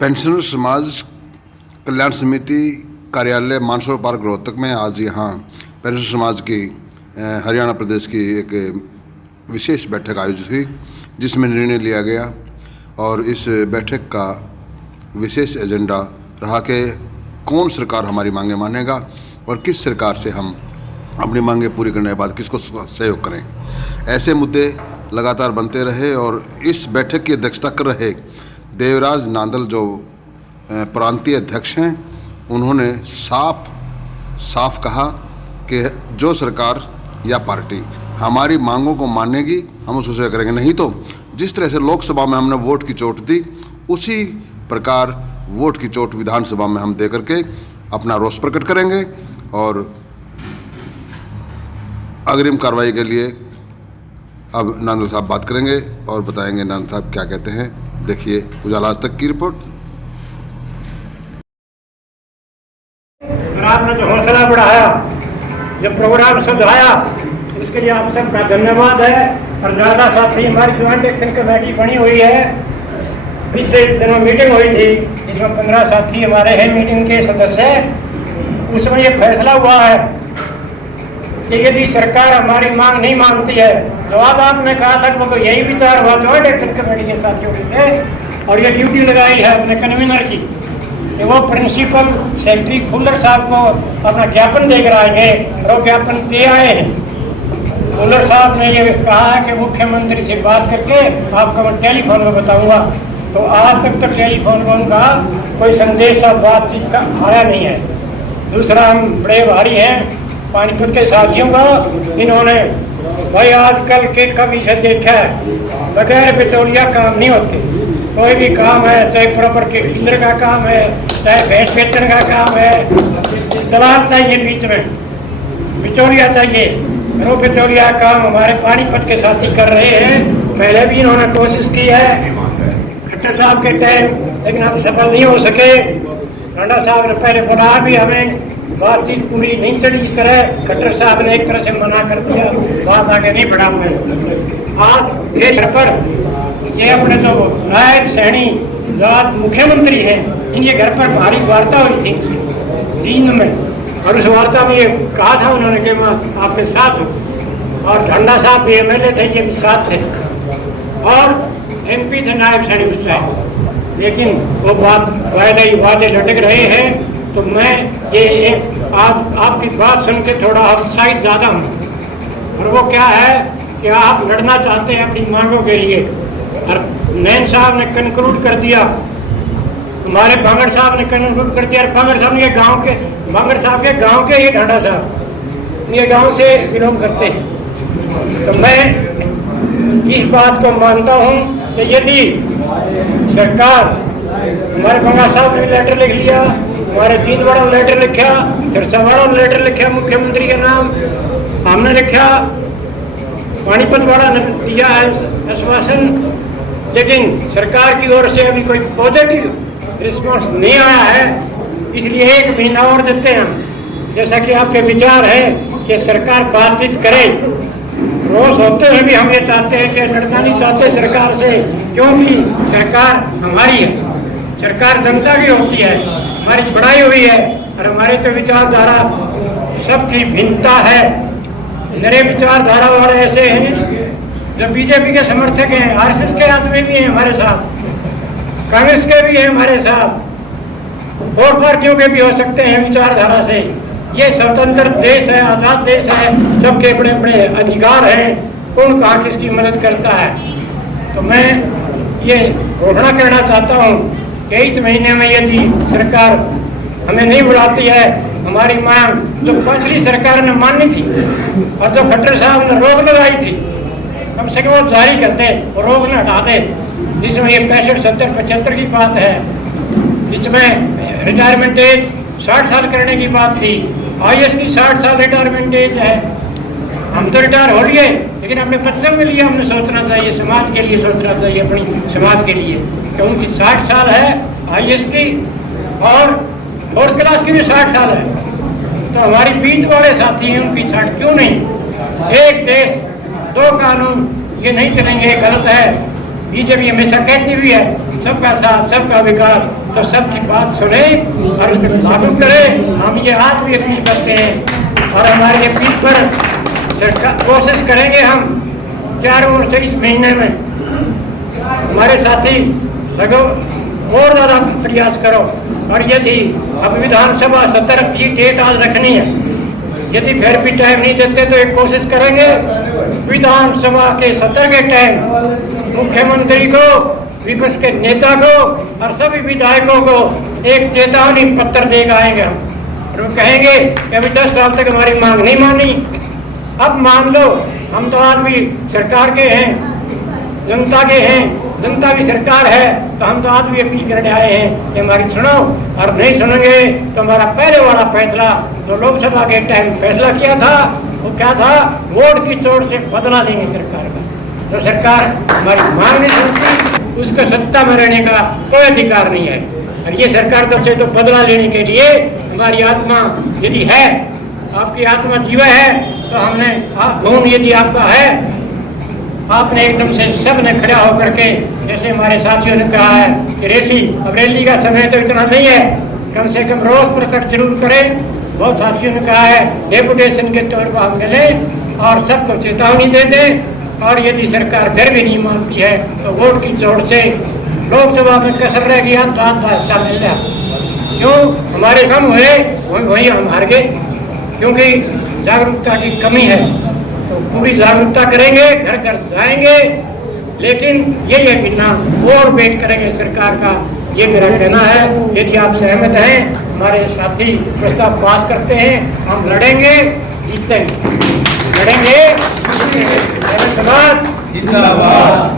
Pensioner समाज कल्याण समिति कार्यालय मानसरोवर पार्क रोहतक में आज यहाँ पेंशनर समाज की हरियाणा प्रदेश की एक विशेष बैठक आयोजित हुई, जिसमें निर्णय लिया गया और इस बैठक का विशेष एजेंडा रहा कि कौन सरकार हमारी मांगें मानेगा और किस सरकार से हम अपनी मांगें पूरी करने के बाद किसको सहयोग करें। ऐसे मुद्दे लगातार बनते रहे और इस बैठक की अध्यक्षता कर रहे देवराज नांदल जो प्रांतीय अध्यक्ष हैं, उन्होंने साफ कहा कि जो सरकार या पार्टी हमारी मांगों को मानेगी हम उसको सहयोग करेंगे, नहीं तो जिस तरह से लोकसभा में हमने वोट की चोट दी उसी प्रकार वोट की चोट विधानसभा में हम दे करके अपना रोष प्रकट करेंगे और अग्रिम कार्रवाई के लिए अब नांदल साहब बात करेंगे और बताएंगे नांदल साहब क्या कहते हैं। देखिए उजाला आज तक की रिपोर्ट। आपने जो हौसला बढ़ाया, जो प्रोग्राम सुधारा, उसके लिए आप सबका धन्यवाद है। और ज़्यादा साथी हमारी ज्वाइंट एक्शन कमेटी बनी हुई है, पिछले दिनों मीटिंग हुई थी, इसमें 15 साथी हमारे हैं मीटिंग के सदस्य। उसमें ये फैसला हुआ है कि यदि सरकार हमारी मांग नहीं मानती है, जवाब आपने कहा लगभग यही विचार हुआ ज्वाइंट एक्शन कमेटी के साथियों के, और ये ड्यूटी लगाई है अपने कन्वीनर की कि वो प्रिंसिपल सेक्रेटरी खुल्लर साहब को अपना ज्ञापन देकर आएंगे और वो ज्ञापन दे आए हैं। खुल्लर साहब ने ये कहा है कि मुख्यमंत्री से बात करके आपको मैं टेलीफोन में बताऊंगा। तो आज तक टेलीफोन पर उनका कोई संदेश या बातचीत का आया नहीं है। दूसरा, हम बड़े भारी हैं पानीपत के साथियों का, इन्होंने भाई आजकल के कभी से देखा है बगैर बिचौलिया काम नहीं होते। कोई भी काम है, चाहे प्रॉपर्टी डीलर का काम है, चाहे भैंस बेचने का काम है, दलाल चाहिए, बीच में बिचौलिया चाहिए। वो बिचौलिया काम हमारे पानीपत के साथी कर रहे हैं। पहले भी इन्होंने कोशिश की है खट्टर साहब के टाइम, लेकिन हम सफल नहीं हो सके। राणा साहब ने पहले बुलाया भी, हमें बातचीत पूरी नहीं चली। इस तरह खट्टर साहब ने एक तरह से मना कर दिया, बात आगे नहीं बढ़ा हुए। आज फिर घर पर ये अपने जो राय सैनी मुख्यमंत्री हैं, इनके घर पर भारी वार्ता हुई थी जींद में, और उस वार्ता में ये कहा था उन्होंने कि मैं आपके साथ हूँ। और ढंडा साहब भी MLA थे, ये भी साथ थे, और MP थे नायब सैनी उस टाइम। लेकिन वो बात वादे लटक रहे हैं। तो मैं ये एक आपकी बात सुन के थोड़ा उत्साहित ज़्यादा हूँ, और वो क्या है कि आप लड़ना चाहते हैं अपनी मांगों के लिए। और नैन साहब ने कंक्लूड कर दिया, हमारे बांगड़ साहब ने कंक्लूड कर दिया। और बांगड़ साहब ये गांव के, बांगड़ साहब के गांव के ये ढांडा साहब ये गांव से बिलोंग करते हैं। तो मैं इस बात को मानता हूँ कि यदि सरकार, हमारे बंगा साहब ने लेटर लिख लिया, हमारे जींदवाड़ा ने लेटर लिखा, सिरसावाड़ा ने लेटर लिखा मुख्यमंत्री के नाम, हमने लिखा, पानीपत वाला ने दिया है आश्वासन, लेकिन सरकार की ओर से अभी कोई पॉजिटिव रिस्पॉन्स नहीं आया है। इसलिए 1 महीना और देते हैं हम। जैसा कि आपके विचार है कि सरकार बातचीत करे, रोज होते हुए भी हम ये चाहते हैं कि लड़ना नहीं चाहते सरकार से, क्योंकि सरकार हमारी है, सरकार जनता की होती है, हमारी बढ़ाई हुई है। और हमारे तो विचारधारा सबकी भिन्नता है। मेरे विचारधारा वाले ऐसे हैं जो BJP के समर्थक हैं, RSS के आदमी भी हैं हमारे साथ, कांग्रेस के भी हैं हमारे साथ, और पार्टियों के भी हो सकते हैं विचारधारा से। ये स्वतंत्र देश है, आज़ाद देश है, सबके बड़े बड़े अधिकार हैं, कौन कहाँ किसकी मदद करता है। तो मैं ये घोषणा करना चाहता हूँ कि इस महीने में यदि सरकार हमें नहीं बुलाती है, हमारी मांग जो पिछली सरकार ने मानी थी और जो खट्टर साहब ने रोक लगाई थी, कम से कम वो जारी कर दे और रोक न हटा दे। जिसमें ये 65, 70, 75 की बात है, जिसमें रिटायरमेंट एज 60 साल करने की बात थी। IAS की 60 साल रिटायरमेंट एज है। हम तो रिटायर हो लिए, लेकिन अपने बच्चों के लिए हमने सोचना चाहिए, समाज के लिए सोचना चाहिए, अपनी समाज के लिए, क्योंकि 60 साल है IAS की, और 4th क्लास की भी 60 साल है। तो हमारी बीच वाले साथी हैं, उनकी 60 क्यों नहीं? एक देश 2 कानून, ये नहीं चलेंगे, गलत है। बीजेपी हमेशा कहती हुई है सबका साथ सबका विकास, तो सबकी बात सुने और उसको लागू करें। हम ये आज भी अपील करते हैं और हमारी अपील पर सरकार कोशिश करेंगे हम चारों ओर से इस महीने में हमारे साथी लगो और ज़्यादा प्रयास करो। और यदि अब विधानसभा सत्र की डेट आज रखनी है, यदि फिर भी टाइम नहीं देते तो एक कोशिश करेंगे विधानसभा के सत्र के टाइम मुख्यमंत्री को, विपक्ष के नेता को और सभी विधायकों को एक चेतावनी पत्र देकर आएंगे हम, और वो कहेंगे कि अभी 10 साल तक हमारी मांग नहीं मानी, अब मान लो। हम तो आदमी सरकार के हैं, जनता के हैं, जनता की सरकार है, तो हम तो आदमी अपील करने आए हैं कि हमारी सुनो, और नहीं सुनेंगे तो हमारा पहले वाला फैसला जो लोकसभा के टाइम फैसला किया था वो क्या था, वोट की चोट से बदला लेंगे सरकार का। तो सरकार हमारी मांग नहीं सुनती, उसको सत्ता में रहने का कोई अधिकार नहीं है। और ये सरकार तब से तो बदला लेने के लिए हमारी आत्मा यदि है, आपकी आत्मा जीवा है, तो हमने खून यदि आपका है, आपने एकदम से सब ने खड़ा होकर के, जैसे हमारे साथियों ने कहा है कि रैली, अब रैली का समय तो इतना नहीं है, कम से कम रोज प्रकट जरूर करें। बहुत साथियों ने कहा है डेपुटेशन के तौर पर हम मिलें और सबको चेतावनी दे दें, और यदि सरकार फिर भी नहीं मानती है तो वोट की जोड़ से लोकसभा में कसर रह गया तो आधा हिस्सा मिल जाए। क्यों हमारे कम हुए वही हम हार गए, क्योंकि जागरूकता की कमी है। तो पूरी जागरूकता करेंगे, घर घर जाएंगे, लेकिन ये बिना और वेट करेंगे सरकार का, ये मेरा कहना है। यदि आप सहमत हैं, हमारे साथी प्रस्ताव पास करते हैं, हम लड़ेंगे, जीतेंगे, लड़ेंगे, जीतेंगे। जिंदाबाद, जिंदाबाद।